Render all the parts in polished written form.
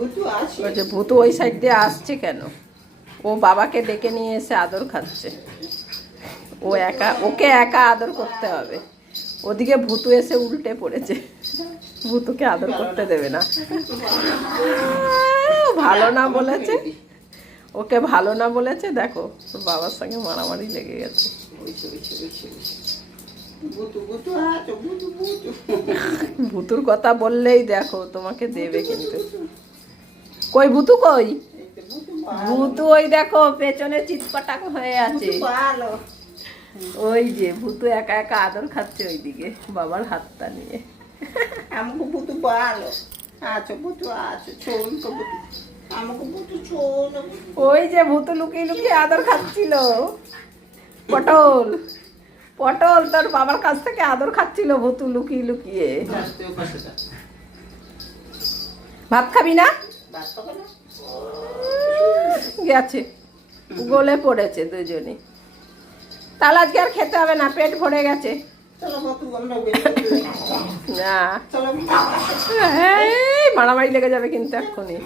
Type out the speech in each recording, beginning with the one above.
ওই যে ভূতু ওই সাইড দিয়ে আসছে কেন? ও বাবাকে ডেকে নিয়ে এসে আদর খাচ্ছে। ও একা, ওকে একা আদর করতে হবে। ওদিকে ভূতু এসে উল্টে পড়েছে, ভূতুকে আদর করতে দেবে না। ভালো না বলেছে, ওকে ভালো না বলেছে। দেখো তোর বাবার সঙ্গে মারামারি লেগে গেছে। ভূতুর কথা বললেই দেখো তোমাকে দেবে কিন্তু। কই ভূতু কই? ভূতু ওই দেখো পেছনে চিৎপাটাক হয়ে আছে। ওই যে ভূতু একা একা আদর খাচ্ছে ওইদিকে বাবার হাতটা নিয়ে। আমাকে ভূতু ভালো আছো, ভূতু আছো, ছোন আমাকে ভূতু ছোন। ওই যে ভূতু লুকিয়ে লুকিয়ে আদর খাচ্ছিল। পটল পটল তোর বাবার কাছ থেকে আদর খাচ্ছিল ভূতু লুকিয়ে লুকিয়ে। ভাত খাবি না? গেছে, গলে পড়েছে দুজনে। তাহলে আজকে আর খেতে হবে না, পেট ভরে গেছে। না মারামারি লেগে যাবে কিন্তু এক্ষুনি।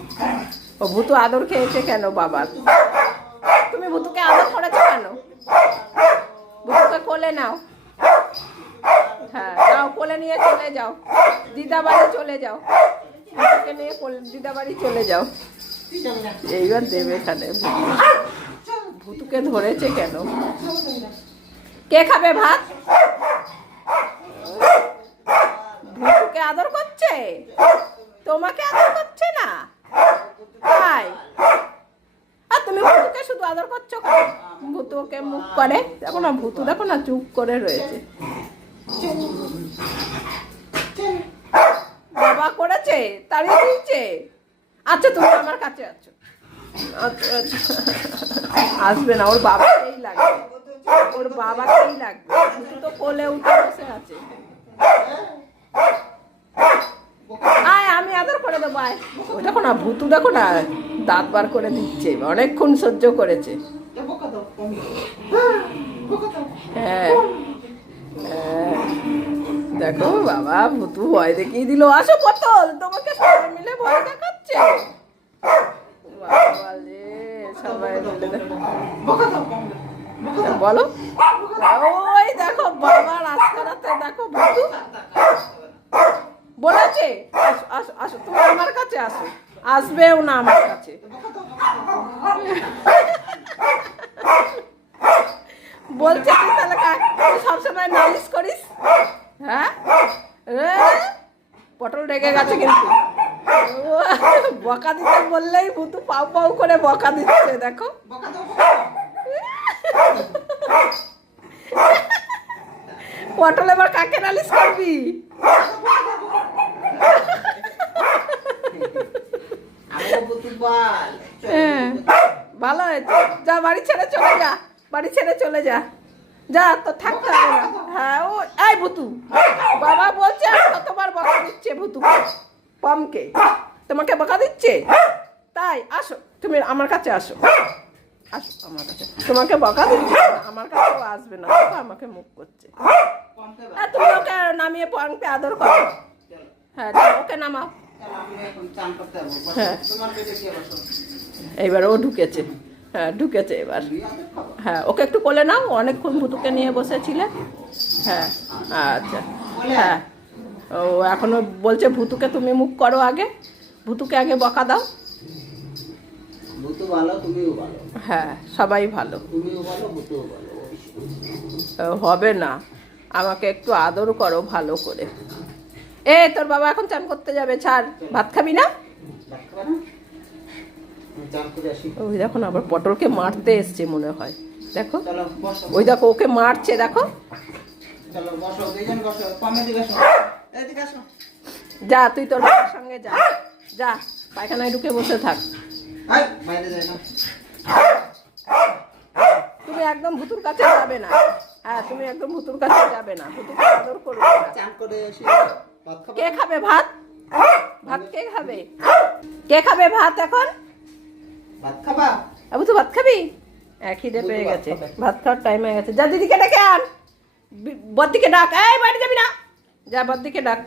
ও ভূতু আদর খেয়েছে কেন বাবার? তুমি ভূতুকে আদর করেছো কেন? ভূতুকে কোলে নাও। হ্যাঁ যাও, কোলে নিয়ে চলে যাও, দিদা বাড়ি চলে যাও। ভূতুকে নিয়ে দিদা বাড়ি চলে যাও। এইবার দেবে এখানে। ভূতুকে ধরেছে কেন? কে খাবে ভাত? ভূতুকে আদর করছে, তোমাকে আদর করছে না তাই? আর তুমি ভূতুকে শুধু আদর করছো কেন? ভূতুকে মুখ করে দেখো না, ভূতু দেখো না চুপ করে রয়েছে। বাবা করেছে, তাড়িয়ে দিয়েছে। আচ্ছা তুমি আমার কাছে আছো। আসবে না, ওর বাবাকেই লাগবে, ওর বাবাকেই লাগবে। ভূতু তো কোলে উঠে বসে আছে। আয় আমি আদর করে দেবো, আয়। ওই দেখো না ভূতু দেখো না দাঁত বার করে দিচ্ছে, অনেকক্ষণ সহ্য করেছে। হ্যাঁ দেখো বাবা ভূতু ভয় দেখিয়ে দিল। আসো পটল, তোমাকে সবাই মিলে ভয় দেখাচ্ছে। সবাই মিলে বলো। ওই দেখো বাবা রাস্তাতে দেখো ভূতু বলেছে আসো আসো আসো, তুমি আমার কাছে আসো। আসবেও না আমার কাছে। বলছে তুই তাহলে সবসময় নালিশ করিস? হ্যাঁ পটল রেগে গেছে কিন্তু। বকা দিতে বললেই ভূতু পাউ পাউ করে বকা দিচ্ছে দেখো। পটল এবার কাকে নালিশ করবি? ভালো হয়েছে, যা বাড়ি ছেড়ে চলে যা, বাড়ি ছেড়ে চলে যা, যা তো থাকতে হবে না। হ্যাঁ ও এই ভূতু বাবা বলছে কতবার বকা দিচ্ছে ভূতু পমকে, তোমাকে বকা দিচ্ছে তাই? আসো তুমি আমার কাছে আসো, আসো আমার কাছে। তোমাকে বকা দিচ্ছে, আমার কাছেও আসবে না, আমাকে মুখ করছে। তুমি ওকে নামিয়ে পমকে আদর করো। হ্যাঁ ওকে নামাও। হ্যাঁ এইবার ও ঢুকেছে। হ্যাঁ ঢুকেছে এবার। হ্যাঁ ওকে একটু কোলে নাও, অনেকক্ষণ ভূতুকে নিয়ে বসেছিলে। হ্যাঁ আচ্ছা হ্যাঁ ও এখনো বলছে ভূতুকে তুমি মুখ করো আগে, ভূতুকে আগে বকা দাও। ভূতু ভালো, তুমিও ভালো। হ্যাঁ সবাই ভালো, তুমিও ভালো, ভূতুও ভালো। হবে না, আমাকে একটু আদর করো ভালো করে। এ তোর বাবা এখন চান করতে যাবে, ছাড়। ভাত খাবি না? ওই দেখো না আবার পটলকে মারতে এসছে মনে হয়। দেখো ওই দেখো ওকে মারছে দেখো। যা তুই তোর বাবার সঙ্গে যা, যা পায়খানায় ঢুকে বসে থাক। তুমি একদম ভূতুর কাছে যাবে না। হ্যাঁ তুমি একদম ভূতুর কাছে যাবে না, ভূতুকে আদর করবে না। কে খাবে ভাত? ভাত কে খাবে? কে খাবে ভাত এখন? ভাত খাবা? আবু তো ভাত খাবি? খিদে পেয়ে গেছে, ভাত খাওয়ার টাইম হয়ে গেছে। যা দিদিকে ডেকে আন, বদ্দিকে ডাক। এই বাড়ি যাবি না, যা বদ্দিকে ডাক।